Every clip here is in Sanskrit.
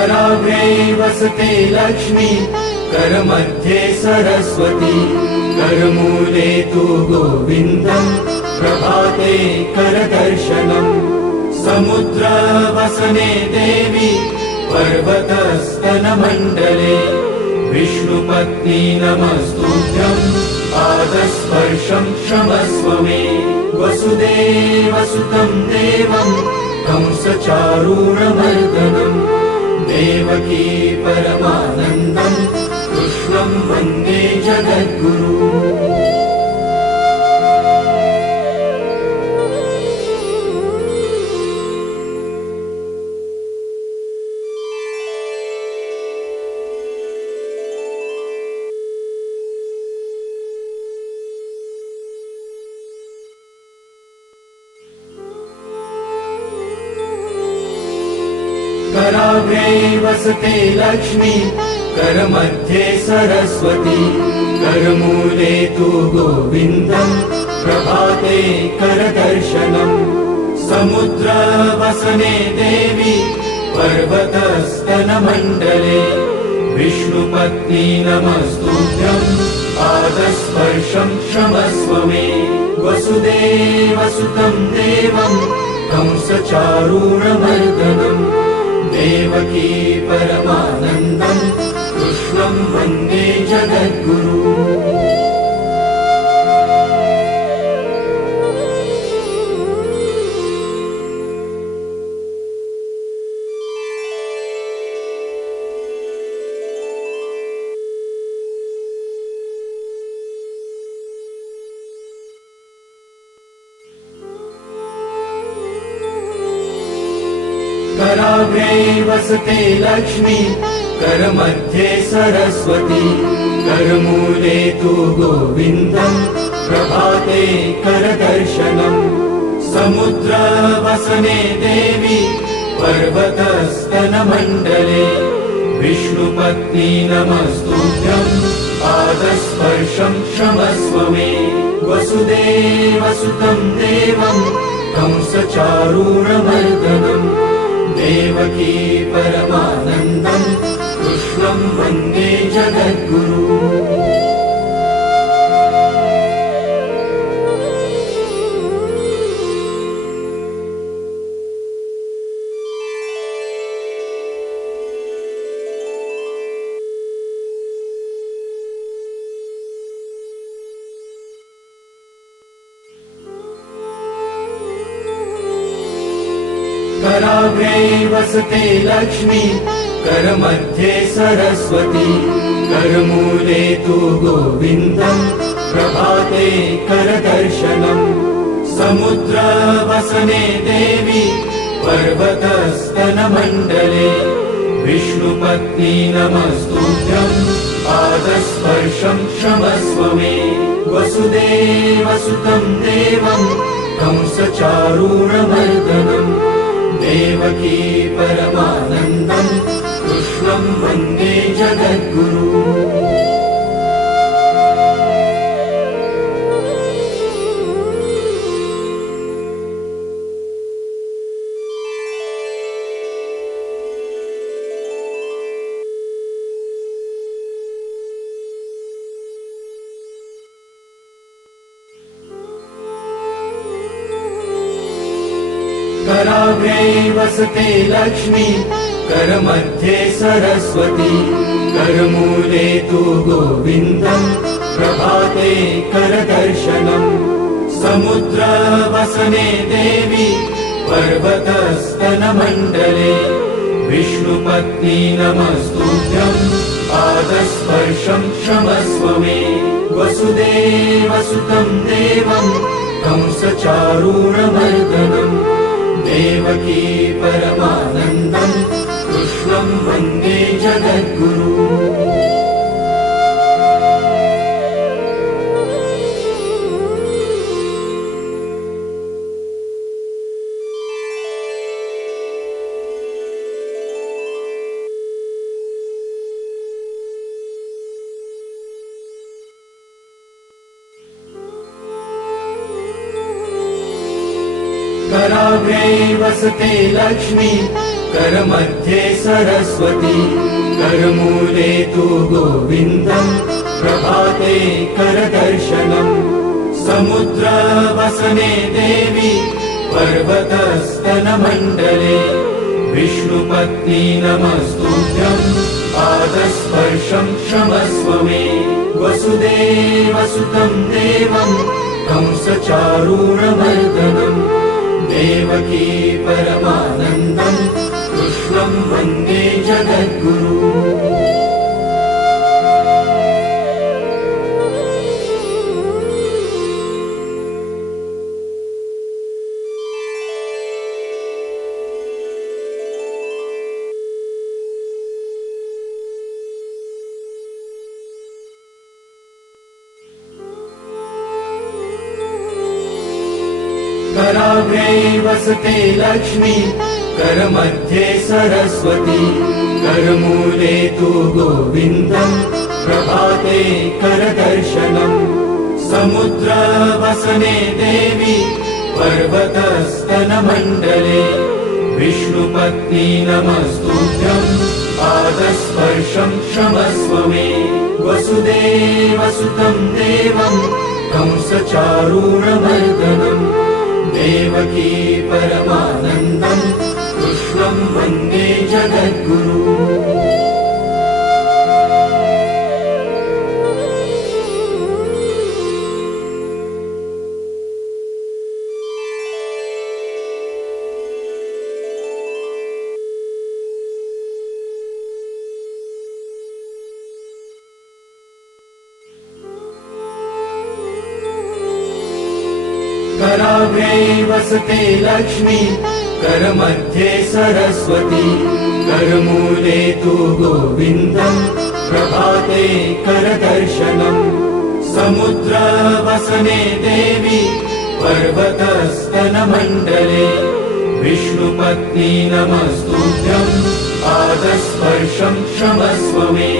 कराग्रे वसते लक्ष्मी, करमध्ये सरस्वती, करमूले तु गोविन्दम्, प्रभाते करदर्शनम्। समुद्रवसने देवी, पर्वतस्तनमण्डले, विष्णुपत्नी नमस्तुभ्यम्, पादस्पर्शं क्षमस्व मे। वसुदेवसुतं देवं, कंसचारूणमर्दनम्, देवकी परमानन्दम्, कृष्णं वन्दे जगद्गुरु। कराग्रे वसते लक्ष्मी, करमध्ये सरस्वती, करमूले तु गोविन्दम्, प्रभाते करदर्शनम्। समुद्रवसने देवी, पर्वतस्तनमण्डले, विष्णुपत्नी नमस्तुभ्यम्, पादस्पर्शं क्षमस्व मे। वसुदेवसुतं देवं, कंसचारूणमर्दनम्, देवकी परमानन्दम्, कृष्णं वन्दे जगद्गुरु। कराग्रे वसते लक्ष्मी, करमध्ये सरस्वती, करमूले तु गोविन्दम्, प्रभाते करदर्शनम्। समुद्रवसने देवी, पर्वतस्तनमण्डले, विष्णुपत्नी नमस्तुभ्यम्, पादस्पर्शं क्षमस्व मे। वसुदेवसुतं देवं, कंसचारूणमर्दनम्, देवकी परमानन्दम्, कृष्णं वन्दे जगद्गुरु। कराग्रे वसते लक्ष्मी, करमध्ये सरस्वती, करमूले तु गोविन्दम्, प्रभाते करदर्शनम्। समुद्रवसने देवी, पर्वतस्तनमण्डले, विष्णुपत्नी नमस्तुभ्यम्, पादस्पर्शं क्षमस्व मे। वसुदेवसुतं देवं, कंसचारूणमर्दनम्, देवकी परमानन्दम्, कृष्णं वन्दे जगद्गुरु। कराग्रे वसते लक्ष्मी, करमध्ये सरस्वती, करमूले तु गोविन्दम्, प्रभाते करदर्शनम्। समुद्रवसने देवी, पर्वतस्तनमण्डले, विष्णुपत्नी नमस्तुभ्यम्, पादस्पर्शं क्षमस्व मे। वसुदेवसुतं देवं, कंसचारूणमर्दनम्, देवकी परमानन्दम्, कृष्णं वन्दे जगद्गुरु। कराग्रे वसते लक्ष्मी, करमध्ये सरस्वती करमूले तु गोविन्दम् प्रभाते करदर्शनम् समुद्रवसने देवी पर्वतस्तनमण्डले विष्णुपत्नी नमस्तुभ्यम् पादस्पर्शं क्षमस्व मे वसुदेवसुतं देवं कंसचारूणमर्दनम् देवकी परमानन्दम् कृष्णं वन्दे जगद्गुरु कराग्रे वसते लक्ष्मी करमध्ये सरस्वती करमूले तु गोविन्दम् प्रभाते करदर्शनम् समुद्रवसने देवी पर्वतस्तनमण्डले विष्णुपत्नी नमस्तुभ्यम् पादस्पर्शं क्षमस्व मे वसुदेवसुतं देवं कंसचारूणमर्दनम् देवकी परमानन्दम् कृष्णं वन्दे जगद्गुरु कराग्रे वसते लक्ष्मी करमध्ये सरस्वती करमूले तु गोविन्दम् प्रभाते करदर्शनम् समुद्रवसने देवी पर्वतस्तनमण्डले विष्णुपत्नी नमस्तुभ्यम् पादस्पर्शं क्षमस्व मे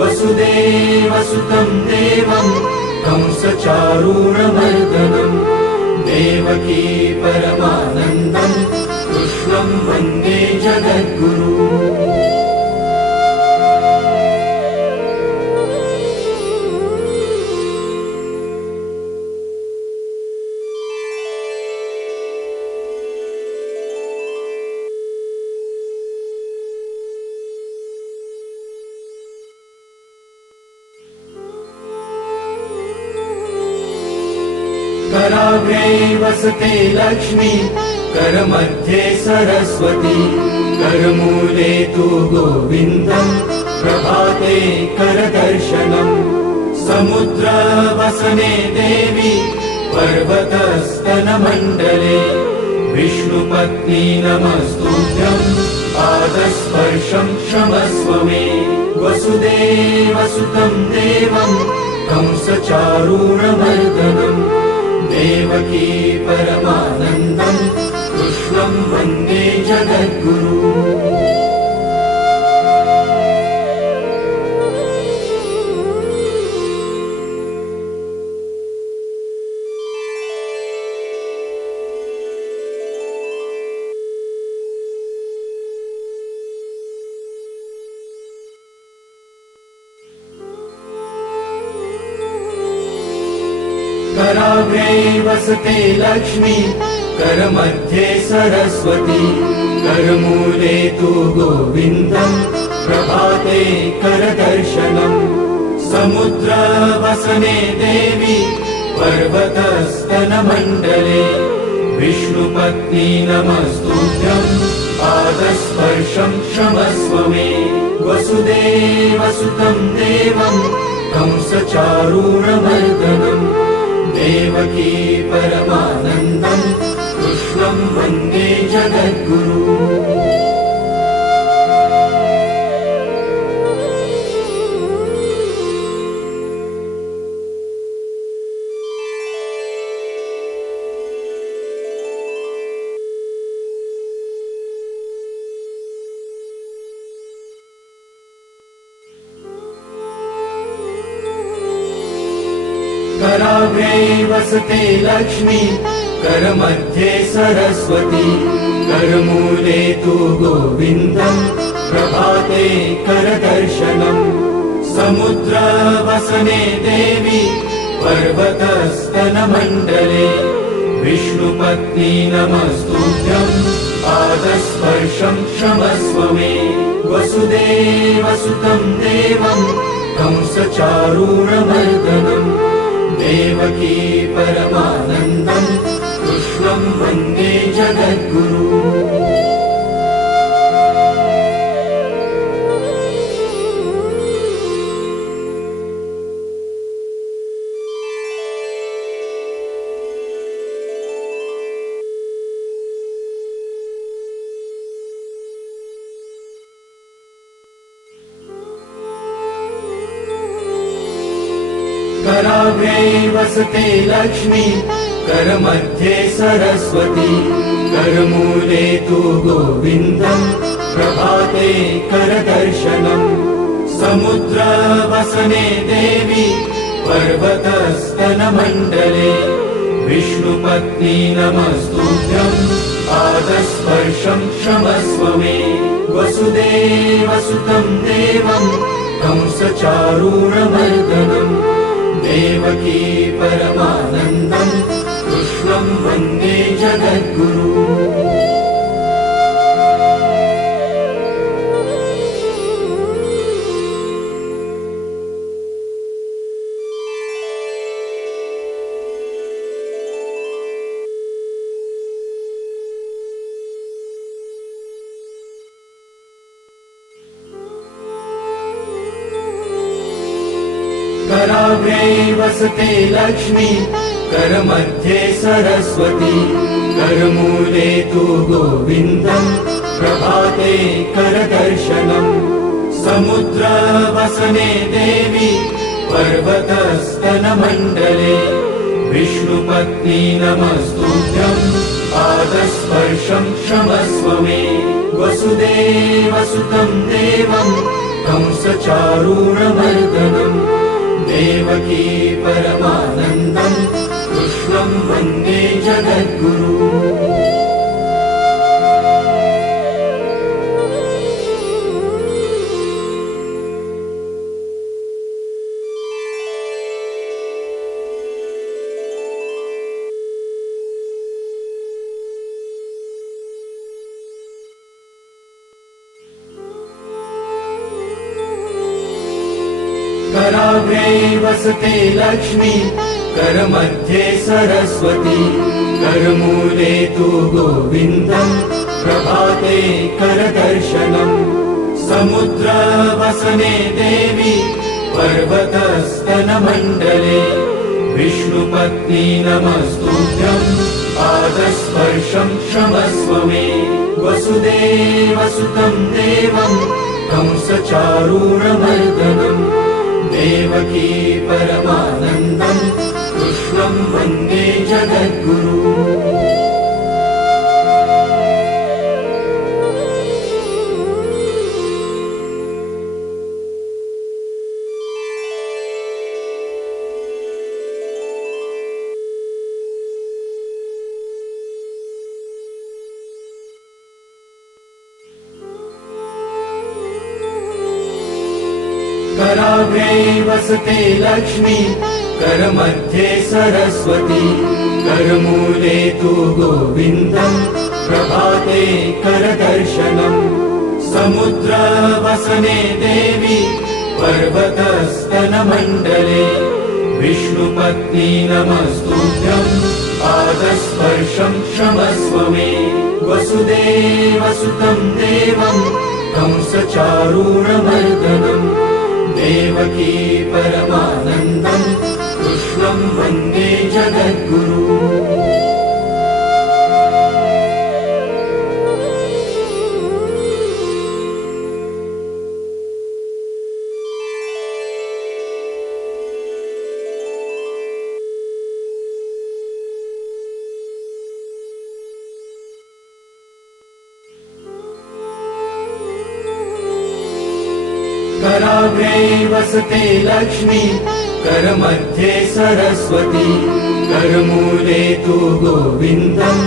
वसुदेवसुतं देवं कंसचारूणमर्दनम् देवकी परमानन्दम् कृष्णं वन्दे जगद्गुरु कराग्रे वसते लक्ष्मी करमध्ये सरस्वती करमूले तु गोविन्दम् प्रभाते करदर्शनम् समुद्रवसने देवी पर्वतस्तनमण्डले विष्णुपत्नी नमस्तुभ्यम् पादस्पर्शं क्षमस्व मे वसुदेवसुतं देवं कंसचारूणमर्दनम् देवकी परमानन्दम् कृष्णं वन्दे जगद्गुरु कराग्रे वसते लक्ष्मी करमध्ये सरस्वती करमूले तु गोविन्दम् प्रभाते करदर्शनम् समुद्रवसने देवी पर्वतस्तनमण्डले विष्णुपत्नी नमस्तुभ्यम् पादस्पर्शं क्षमस्व मे वसुदेवसुतं देवं कंसचारूणमर्दनम् देवकी परमानन्दम् कृष्णं वन्दे जगद्गुरु कराग्रे वसते लक्ष्मी करमध्ये सरस्वती करमूले तु गोविन्दम् प्रभाते करदर्शनम् समुद्रवसने देवी पर्वतस्तनमण्डले विष्णुपत्नी नमस्तुभ्यम् पादस्पर्शं क्षमस्व मे वसुदेवसुतं देवं कंसचारूणमर्दनम् देवकी परमानन्दम् कृष्णं वन्दे जगद्गुरु कराग्रे वसते लक्ष्मी करमध्ये सरस्वती करमूले तु गोविन्दम् प्रभाते करदर्शनम् समुद्रवसने देवी पर्वतस्तनमण्डले विष्णुपत्नी नमस्तुभ्यम् पादस्पर्शं क्षमस्व मे वसुदेवसुतं देवं कंसचारूणमर्दनम् देवकी परमानन्दम् कृष्णं वन्दे जगद्गुरु कराग्रे वसते लक्ष्मी करमध्ये सरस्वती करमूले तु गोविन्दम् प्रभाते करदर्शनम् समुद्रवसने देवी पर्वतस्तनमण्डले विष्णुपत्नी नमस्तुभ्यम् पादस्पर्शं क्षमस्व मे वसुदेवसुतं देवं कंसचारूणमर्दनम् देवकी परमानन्दम् कृष्णं वन्दे जगद्गुरु कराग्रे वसते लक्ष्मी करमध्ये सरस्वती करमूले तु गोविन्दम् प्रभाते करदर्शनम् समुद्रवसने देवी पर्वतस्तनमण्डले विष्णुपत्नी नमस्तुभ्यम् पादस्पर्शं क्षमस्व मे वसुदेवसुतं देवं कंसचारूणमर्दनम् देवकी परमानन्दम् कृष्णं वन्दे जगद्गुरु कराग्रे वसते लक्ष्मी करमध्ये सरस्वती करमूले तु गोविन्दम् प्रभाते करदर्शनम् समुद्रवसने देवी पर्वतस्तनमण्डले विष्णुपत्नी नमस्तुभ्यम् पादस्पर्शं क्षमस्व मे वसुदेवसुतं देवं कंसचारूणमर्दनम् देवकी परमानन्दम् कृष्णं वन्दे जगद्गुरु कराग्रे वसते लक्ष्मी करमध्ये सरस्वती करमूले तु गोविन्दम्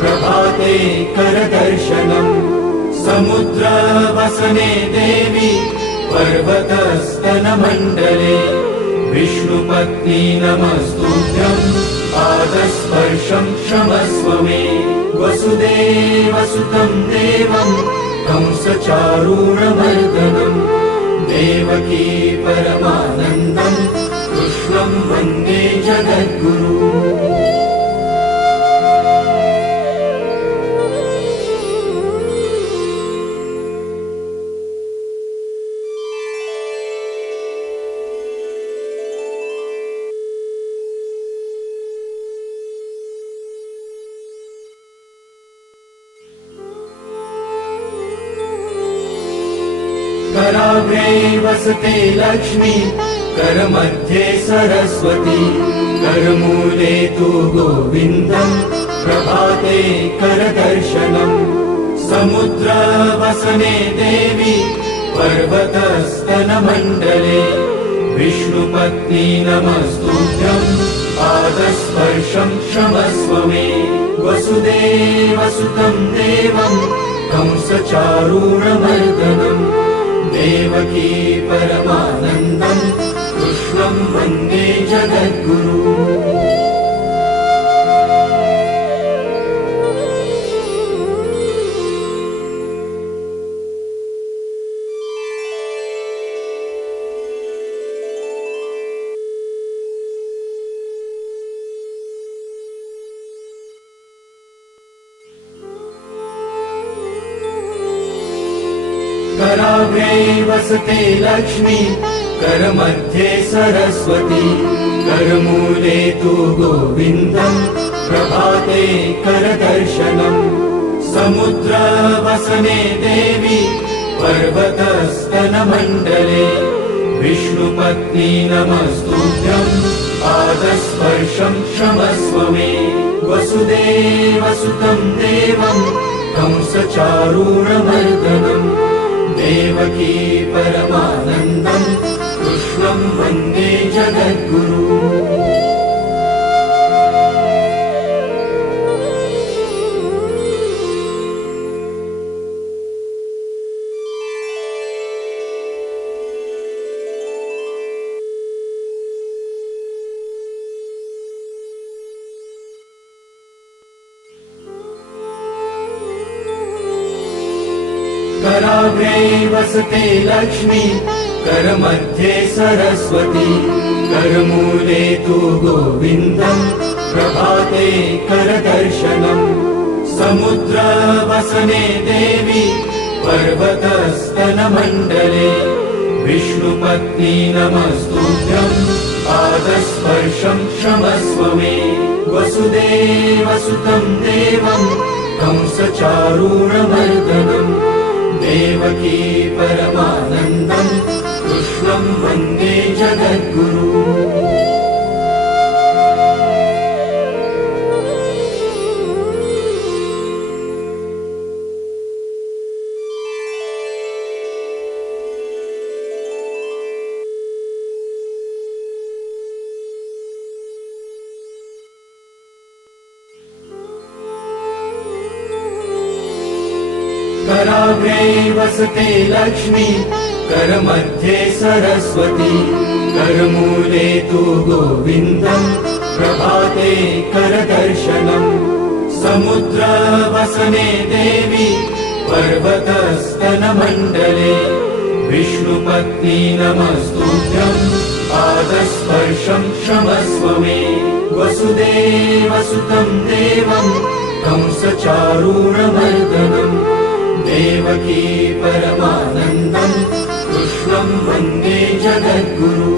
प्रभाते करदर्शनम् समुद्रवसने देवी पर्वतस्तनमण्डले विष्णुपत्नी नमस्तुभ्यम् पादस्पर्शम् क्षमस्व मे वसुदेवसुतम् देवम् कंसचारूणमर्दनम् देवकी परमानन्दम् कृष्णम् वन्दे जगद्गुरु कराग्रे वसते लक्ष्मी करमध्ये सरस्वती करमूले तु गोविन्दम् प्रभाते करदर्शनम् समुद्रवसने देवी पर्वतस्तनमण्डले विष्णुपत्नी नमस्तुभ्यम् पादस्पर्शम् क्षमस्व मे वसुदेवसुतम् देवम् कंसचारूणमर्दनम् देवकी परमानन्दम् कृष्णम् वन्दे जगद्गुरु कराग्रे वसते लक्ष्मी करमध्ये सरस्वती करमूले तु गोविन्दम् प्रभाते करदर्शनम् समुद्रवसने देवी पर्वतस्तनमण्डले विष्णुपत्नी नमस्तुभ्यम् पादस्पर्शम् क्षमस्व मे वसुदेवसुतम् देवम् कंसचारूणमर्दनम् देवकी परमानन्दम् कृष्णम् वन्दे जगद्गुरु कराग्रे वसते लक्ष्मी करमध्ये सरस्वती करमूले तु गोविन्दम् प्रभाते करदर्शनम् समुद्रवसने देवी पर्वतस्तनमण्डले विष्णुपत्नी नमस्तुभ्यम् पादस्पर्शम् क्षमस्व मे वसुदेवसुतम् देवम् कंसचारूणमर्दनम् देवकी परमानन्दम् कृष्णम् वन्दे जगद्गुरु कराग्रे वसते लक्ष्मी करमध्ये सरस्वती करमूले तु गोविन्दम् प्रभाते करदर्शनम् समुद्रवसने देवी पर्वतस्तनमण्डले विष्णुपत्नी नमस्तुभ्यम् पादस्पर्शम् क्षमस्व मे वसुदेवसुतम् देवम् कंसचारूणमर्दनम् देवकी परमानन्दम् कृष्णम् वन्दे जगद्गुरु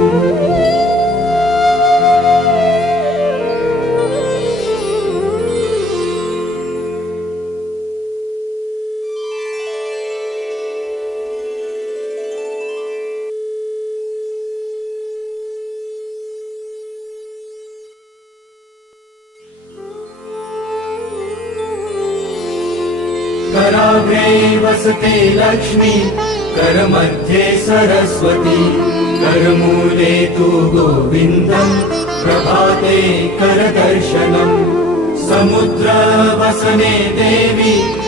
कराग्रे वसते लक्ष्मी करमध्ये सरस्वती करमूले तु गोविन्दम् प्रभाते करदर्शनम् समुद्रवसने देवी